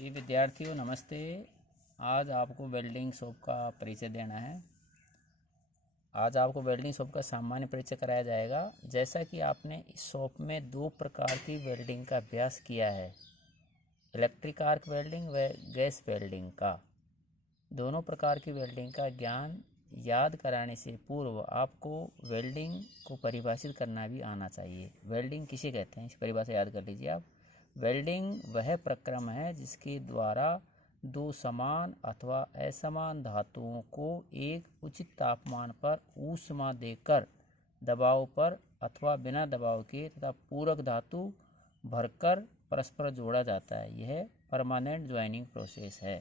ये विद्यार्थियों नमस्ते। आज आपको वेल्डिंग शॉप का परिचय देना है। आज आपको वेल्डिंग शॉप का सामान्य परिचय कराया जाएगा। जैसा कि आपने इस शॉप में दो प्रकार की वेल्डिंग का अभ्यास किया है, इलेक्ट्रिक आर्क वेल्डिंग व गैस वेल्डिंग का। दोनों प्रकार की वेल्डिंग का ज्ञान याद कराने से पूर्व आपको वेल्डिंग को परिभाषित करना भी आना चाहिए। वेल्डिंग किसे कहते हैं, इस परिभाषा याद कर लीजिए आप। वेल्डिंग वह प्रक्रम है जिसके द्वारा दो समान अथवा असमान धातुओं को एक उचित तापमान पर ऊष्मा देकर दबाव पर अथवा बिना दबाव के तथा पूरक धातु भरकर परस्पर जोड़ा जाता है। यह परमानेंट ज्वाइनिंग प्रोसेस है।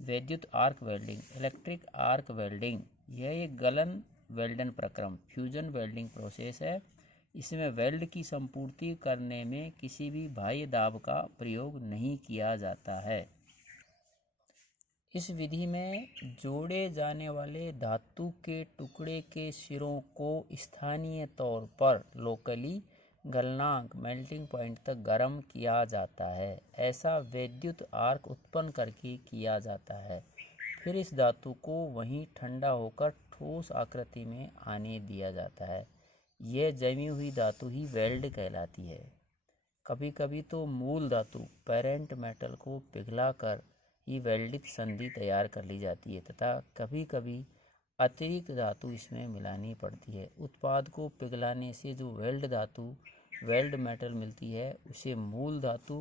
विद्युत arc welding, electric arc welding, यह एक गलन वेल्डन प्रक्रम फ्यूजन वेल्डिंग प्रोसेस है। इसमें वेल्ड की संपूर्ति करने में किसी भी बाह्य दाब का प्रयोग नहीं किया जाता है। इस विधि में जोड़े जाने वाले धातु के टुकड़े के सिरों को स्थानीय तौर पर लोकली गलनांक मेल्टिंग पॉइंट तक गर्म किया जाता है। ऐसा विद्युत आर्क उत्पन्न करके किया जाता है। फिर इस धातु को वहीं ठंडा होकर ठोस आकृति में आने दिया जाता है। यह जमी हुई धातु ही वेल्ड कहलाती है। कभी कभी तो मूल धातु पेरेंट मेटल को पिघलाकर ही वेल्डित संधि तैयार कर ली जाती है तथा कभी कभी अतिरिक्त धातु इसमें मिलानी पड़ती है। उत्पाद को पिघलाने से जो वेल्ड धातु वेल्ड मेटल मिलती है उसे मूल धातु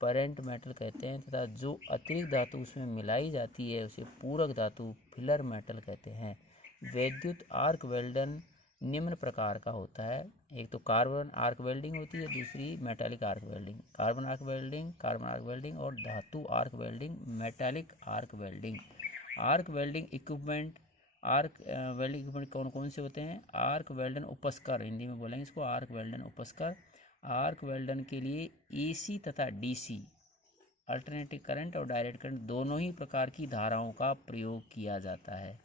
पेरेंट मेटल कहते हैं तथा जो अतिरिक्त धातु उसमें मिलाई जाती है उसे पूरक धातु फिलर मेटल कहते हैं। विद्युत आर्क वेल्डन निम्न प्रकार का होता है। एक तो कार्बन आर्क वेल्डिंग होती है, दूसरी metallic arc welding. Carbon arc welding और धातु arc welding, metallic arc welding. Arc welding equipment कौन कौन से होते हैं? आर्क वेल्डन उपस्कर, हिंदी में बोलेंगे इसको आर्क वेल्डन उपस्कर। आर्क वेल्डन के लिए एसी तथा डीसी अल्टरनेटिव करंट और डायरेक्ट करंट दोनों ही प्रकार की धाराओं का प्रयोग किया जाता है।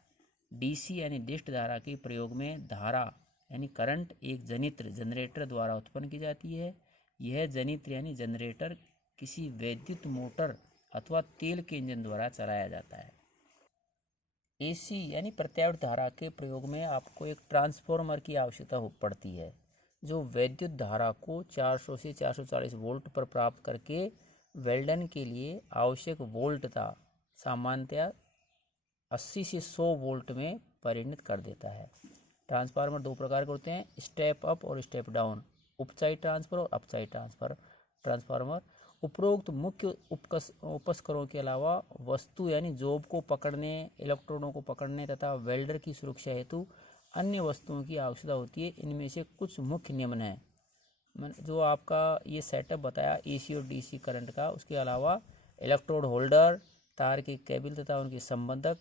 डीसी यानी डिस्ट धारा के प्रयोग में धारा यानी करंट एक जनरेटर द्वारा उत्पन्न की जाती है। यह जनित्र यानी जनरेटर किसी वैद्युत मोटर अथवा तेल के इंजन द्वारा चलाया जाता है। एसी यानी प्रत्यावर्त धारा के प्रयोग में आपको एक ट्रांसफॉर्मर की आवश्यकता पड़ती है जो वैद्युत धारा को 400 से 440 वोल्ट पर प्राप्त करके वेल्डन के लिए आवश्यक वोल्टता सामान्यतया 80 से 100 वोल्ट में परिणत कर देता है। ट्रांसफार्मर दो प्रकार के होते हैं, स्टेप अप और स्टेप डाउन, उपसाइड ट्रांसफर और अपसाइड ट्रांसफार्मर। उपरोक्त मुख्य उपस्करों के अलावा वस्तु यानी जॉब को पकड़ने, इलेक्ट्रोडों को पकड़ने तथा वेल्डर की सुरक्षा हेतु अन्य वस्तुओं की आवश्यकता होती है। इनमें से कुछ मुख्य निम्न हैं। जो आपका ये सेटअप बताया एसी और डीसी करंट का, उसके अलावा इलेक्ट्रोड होल्डर, तार के केबल तथा उनके संबंधक,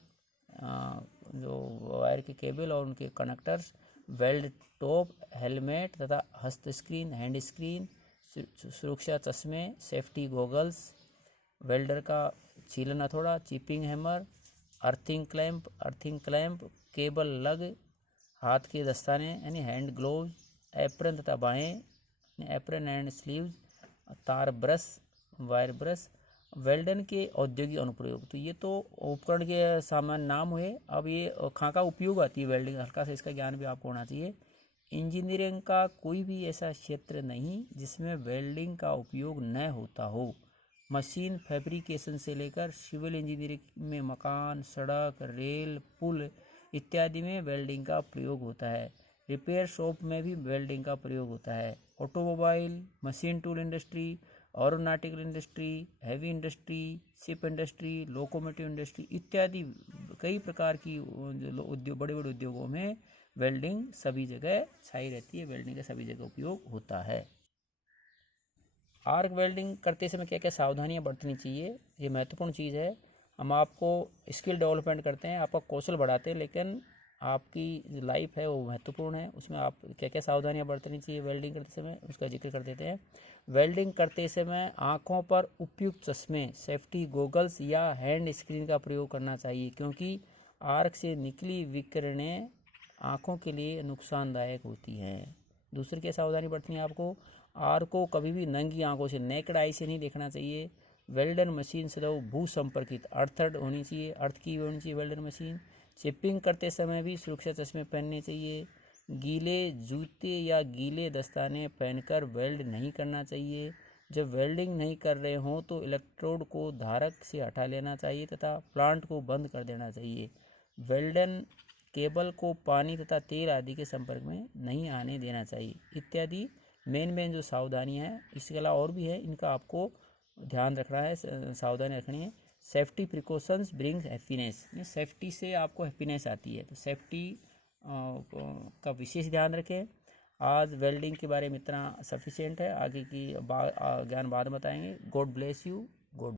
जो वायर के केबल और उनके कनेक्टर्स, वेल्ड टॉप, हेलमेट तथा हस्त स्क्रीन, हैंड स्क्रीन, सुरक्षा चश्मे, सेफ्टी गॉगल्स, वेल्डर का छीलन हथौड़ा, chipping hammer, earthing clamp, cable लग, हाथ के दस्ताने यानी हैंड ग्लोव्स, एप्रन तथा बाहें, एप्रन एंड स्लीव्स, तार ब्रश, वायर ब्रश। वेल्डन के औद्योगिक अनुप्रयोग, तो ये तो उपकरण के सामान्य नाम हुए। अब ये खाका उपयोग आती है वेल्डिंग, हल्का सा इसका ज्ञान भी आपको होना चाहिए। इंजीनियरिंग का कोई भी ऐसा क्षेत्र नहीं जिसमें वेल्डिंग का उपयोग न होता हो। मशीन फैब्रिकेशन से लेकर सिविल इंजीनियरिंग में मकान, सड़क, रेल, पुल इत्यादि में वेल्डिंग का प्रयोग होता है। रिपेयर शॉप में भी वेल्डिंग का प्रयोग होता है। Automobile, machine tool industry, aeronautical industry, heavy industry, ship industry, locomotive industry इत्यादि कई प्रकार की उद्योग, बड़े बड़े उद्योगों में वेल्डिंग सभी जगह छाई रहती है। वेल्डिंग का सभी जगह उपयोग होता है। आर्क वेल्डिंग करते समय क्या क्या सावधानियां बरतनी चाहिए, ये महत्वपूर्ण चीज़ है। हम आपको स्किल डेवलपमेंट करते हैं, आपका कौशल बढ़ाते हैं, लेकिन आपकी जो लाइफ है वो महत्वपूर्ण है। उसमें आप क्या क्या सावधानियां बरतनी चाहिए वेल्डिंग करते समय, उसका जिक्र कर देते हैं। वेल्डिंग करते समय आँखों पर उपयुक्त चश्मे, सेफ्टी गॉगल्स या हैंड स्क्रीन का प्रयोग करना चाहिए, क्योंकि आर्क से निकली विकिरणें आँखों के लिए नुकसानदायक होती हैं। दूसरी क्या सावधानी बरतनी है आपको, आर्क को कभी भी नंगी आंखों से, नेकड आई से नहीं देखना चाहिए। वेल्डर मशीन सदैव भू संपर्कित अर्थड होनी चाहिए, अर्थ की होनी चाहिए वेल्डर मशीन। चिपिंग करते समय भी सुरक्षा चश्मे पहनने चाहिए। गीले जूते या गीले दस्ताने पहनकर वेल्ड नहीं करना चाहिए। जब वेल्डिंग नहीं कर रहे हों तो इलेक्ट्रोड को धारक से हटा लेना चाहिए तथा प्लांट को बंद कर देना चाहिए। वेल्डन केबल को पानी तथा तेल आदि के संपर्क में नहीं आने देना चाहिए इत्यादि मेन जो सावधानियां हैं। इसके अलावा और भी है, इनका आपको ध्यान रखना है, सावधानी रखनी है। Safety precautions brings happiness, safety से आपको हैप्पीनेस आती है, तो सेफ्टी का विशेष ध्यान रखें। आज वेल्डिंग के बारे में इतना सफिशिएंट है, आगे की ज्ञान बाद में बताएंगे। God bless you. गॉड